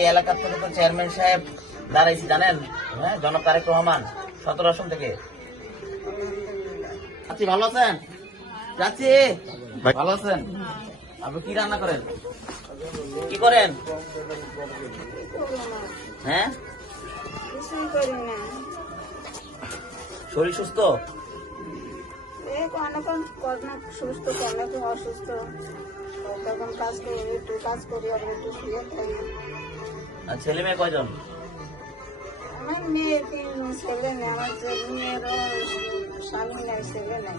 এই এলাকা থেকে তো চেয়ারম্যান সাহেব দাঁড়াইছি জানেন, হ্যাঁ, জনাব তারেক রহমান 17 আসন থেকে। চাচি ভালো আছেন? চাচি ভালো আছেন? আপনি কি রান্না করেন, কি করেন? হ্যাঁ, শরীর সুস্থ? সুস্থ অসুস্থ, তখন কাজ করি আর একটু শুয়ে থাকি। আর ছেলে মেয়ে কয়জন? আমার মেয়ে 3 ছেলে নেই, আমার মেয়েরও স্বামী নেই, ছেলে নেই।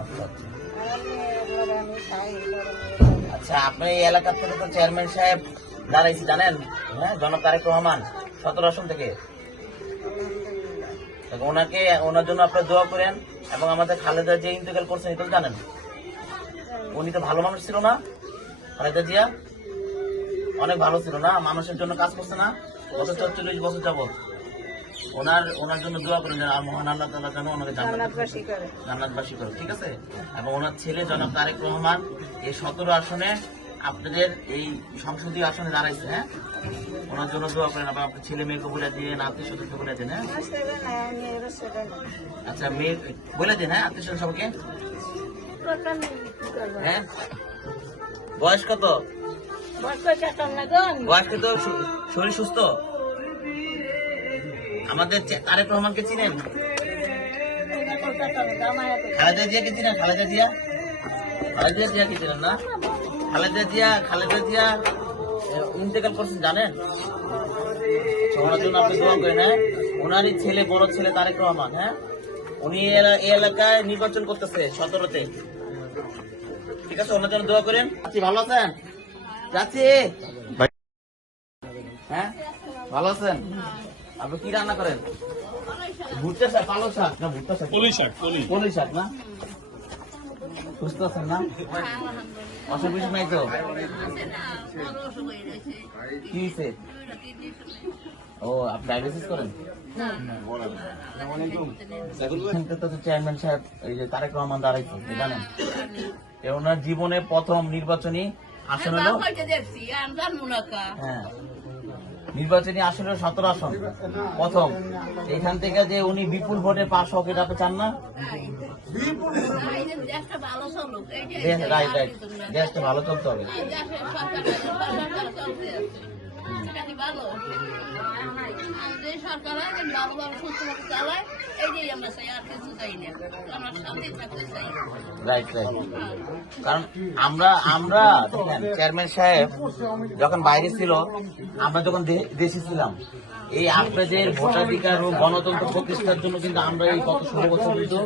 আচ্ছা আচ্ছা। আমার মেয়ের আমি খাই। আচ্ছা, আপনি এই এলাকা থেকে তো চেয়ারম্যান সাহেব দাঁড়াইছি জানেন, হ্যাঁ, জনাব তারেক রহমান 17 আসন থেকে। ওনার জন্য আপনার দোয়া করেন। এবং আমাদের খালেদা যে ইন্তেকাল করছেন এটা তো জানেন, উনি তো ভালো মানুষ ছিল না? খালেদা জিয়া অনেক ভালো ছিল না, মানুষের জন্য কাজ করছে না গত 44 বছর যাবত। ওনার জন্য দোয়া করেন আর মহান আল্লাহ তাআলা যেন ওনাকে জান্নাতবাসী করে, ঠিক আছে? এবং ওনার ছেলে জনাব তারেক রহমান এই 17 আসনে আপনাদের এই সংসদীয় আসনে দাঁড়াইছে, হ্যাঁ, ওনার জন্য দোয়া করেন। আবার আপনার ছেলে মেয়েকে বলে দিন, আত্মীয় স্বজনকে বলে দিন, হ্যাঁ। আচ্ছা, মেয়ে বলে দিন, হ্যাঁ, আত্মীয় স্বজন সবাইকে। হ্যাঁ, বয়স কত? বয়স কত? শরীর সুস্থ? আমাদের তারেক রহমানকে চিনেন? খালেদা জিয়াকে চিনেন? খালেদা জিয়াকে চিনেন না? খালেদা জিয়া ইন্তেকাল করছেন জানেন? ওনার জন্য আপনি দোয়া করেন, হ্যাঁ। ওনারই ছেলে, বড় ছেলে তারেক রহমান, হ্যাঁ, উনি এই এলাকায় নির্বাচন করতেছে 17-তে, ঠিক আছে? ওনার জন্য দোয়া করেন। চাচি ভালো আছেন? চাচি হ্যাঁ ভালো আছেন? আপনি কি রান্না করেন? ভুট্টা শাক, পালং শাক না ভুট্টা শাক? পলি শাক না? সুস্থ আছেন না? অসুখ বিসুখ নাই তো? কি হয়েছে? ও, আপনি ডায়াবেটিস করেন? চেয়ারম্যান সাহেব এই যে তারেক রহমান দাঁড়াইছে জানেন, ওনার জীবনে প্রথম নির্বাচনী আসন হলো, হ্যাঁ, নির্বাচনী আসন 17 আসন প্রথম। এখান থেকে যে উনি বিপুল ভোটে পাস হোক, এটা আপনি চান না? রাইট, দেশটা ভালো চলতে হবে। রাইট, কারণ আমরা দেখেন চেয়ারম্যান সাহেব যখন বাইরে ছিল, আমরা যখন দেশে ছিলাম, এই আপনাদের ভোটাধিকার ও গণতন্ত্র প্রতিষ্ঠার জন্য কিন্তু আমরা এই গত 16 বছর কিন্তু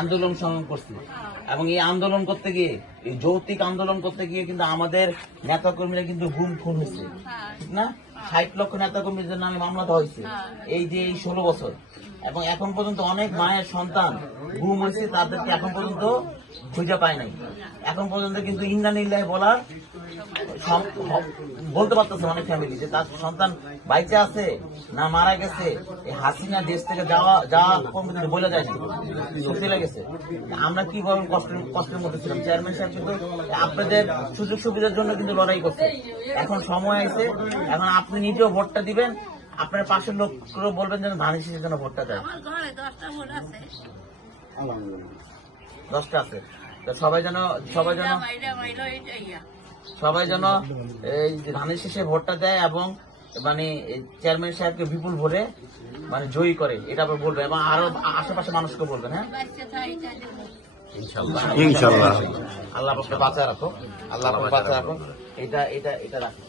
আন্দোলন সংগ্রাম করছি। এবং এই আন্দোলন করতে গিয়ে, এই যৌক্তিক আন্দোলন করতে গিয়ে কিন্তু আমাদের নেতা কর্মীরা কিন্তু গুম খুন হয়েছে, ঠিক না? 60 লক্ষ নেতা কর্মীদের নামে মামলা দেওয়া হয়েছে এই যে এই 16 বছর। এবং এখন পর্যন্ত অনেক মায়ের সন্তান গুম হয়েছে, তাদেরকে এখন পর্যন্ত খুঁজে পায় নাই। এখন পর্যন্ত কিন্তু ইন্নানিল্লাহ বলার বলতে পারতেছে অনেক ফ্যামিলি যে তার সন্তান বাইচে আছে না মারা গেছে। এই হাসিনা দেশ থেকে যাওয়া কিন্তু বলে যায়নি, চলে গেছে। আমরা কি বলেন, কষ্টের মধ্যে ছিলাম। চেয়ারম্যান সাহেব কিন্তু আপনাদের সুযোগ সুবিধার জন্য কিন্তু লড়াই করছে। এখন সময় আছে, এখন আপনি নিজেও ভোটটা দিবেন, আপনার পাশের লোকগুলো বলবেন যেন ধানের শীষের জন্য ভোটটা দেয়। 10টা আছে, তো সবাই যেন এই ধানের শীষে ভোটটা দেয় এবং মানে চেয়ারম্যান সাহেবকে বিপুল ভোটে মানে জয়ী করে, এটা আপনি বলবেন। এবং আরো আশেপাশে মানুষকে বলবেন, হ্যাঁ। ইনশাআল্লাহ আল্লাহ আপনাকে বাঁচায় রাখো, এটা রাখো।